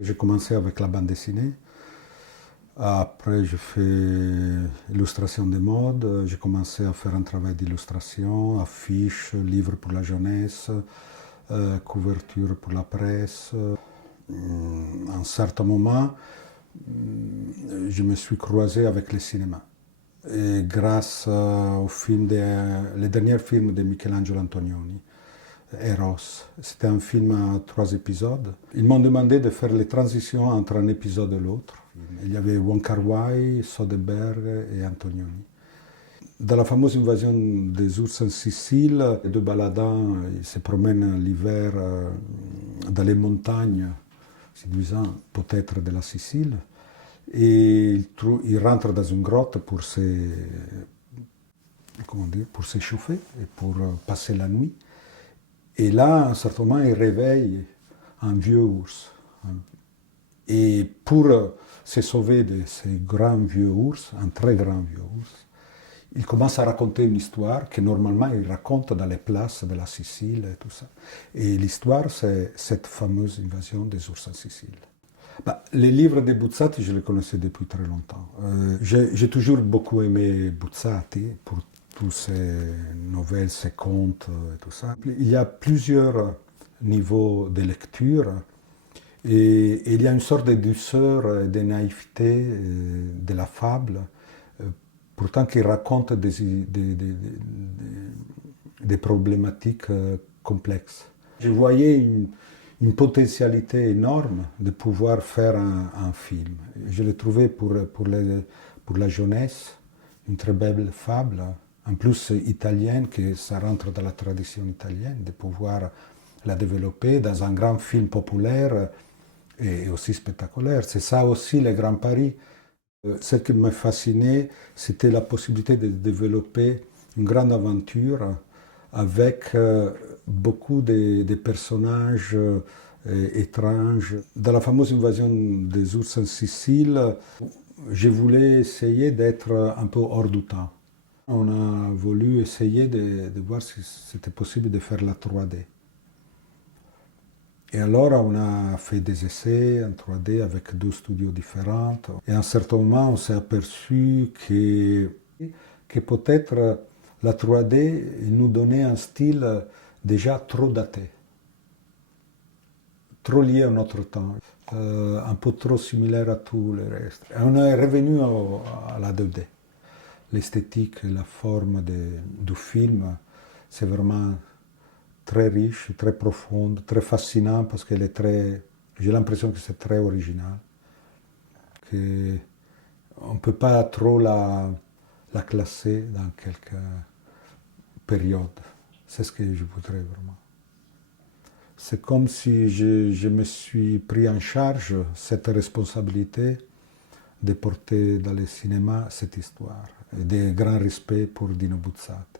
J'ai commencé avec la bande dessinée. Après, j'ai fait illustration de mode. J'ai commencé à faire un travail d'illustration, affiches, livres pour la jeunesse, couverture pour la presse. À un certain moment, je me suis croisé avec le cinéma. Et grâce au les derniers films de Michelangelo Antonioni, Eros. C'était un film à 3 épisodes. Ils m'ont demandé de faire les transitions entre un épisode et l'autre. Il y avait Wong Kar-wai, Soderbergh et Antonioni. Dans la fameuse invasion des ours en Sicile, les deux baladins ils se promènent l'hiver dans les montagnes, se disant peut-être de la Sicile, et ils rentrent dans une grotte pour s'échauffer et pour passer la nuit. Et là, à un certain moment, il réveille un vieux ours. Et pour se sauver de ces grands vieux ours, un très grand vieux ours, il commence à raconter une histoire que normalement il raconte dans les places de la Sicile et tout ça. Et l'histoire, c'est cette fameuse invasion des ours en Sicile. Les livres de Buzzati, je les connaissais depuis très longtemps. J'ai toujours beaucoup aimé Buzzati pour tous ces nouvelles, ces contes et tout ça. Il y a plusieurs niveaux de lecture et il y a une sorte de douceur et de naïveté de la fable, pourtant qui raconte des problématiques complexes. Je voyais une potentialité énorme de pouvoir faire un film. Je l'ai trouvé pour la jeunesse une très belle fable, en plus italienne, que ça rentre dans la tradition italienne, de pouvoir la développer dans un grand film populaire et aussi spectaculaire. C'est ça aussi le grand pari. Ce qui me fascinait, c'était la possibilité de développer une grande aventure avec beaucoup de personnages étranges. Dans la fameuse invasion des ours en Sicile, je voulais essayer d'être un peu hors du temps. On a voulu essayer de voir si c'était possible de faire la 3D. Et alors on a fait des essais en 3D avec 2 studios différents. Et à un certain moment, on s'est aperçu que peut-être la 3D nous donnait un style déjà trop daté, trop lié à notre temps, un peu trop similaire à tout le reste. Et on est revenu à la 2D. L'esthétique et la forme du film, c'est vraiment très riche, très profonde, très fascinant parce qu'elle est très... J'ai l'impression que c'est très original. On ne peut pas trop la classer dans quelque période. C'est ce que je voudrais vraiment. C'est comme si je me suis pris en charge cette responsabilité de porter dans le cinéma cette histoire. Et de grand respect pour Dino Buzzati.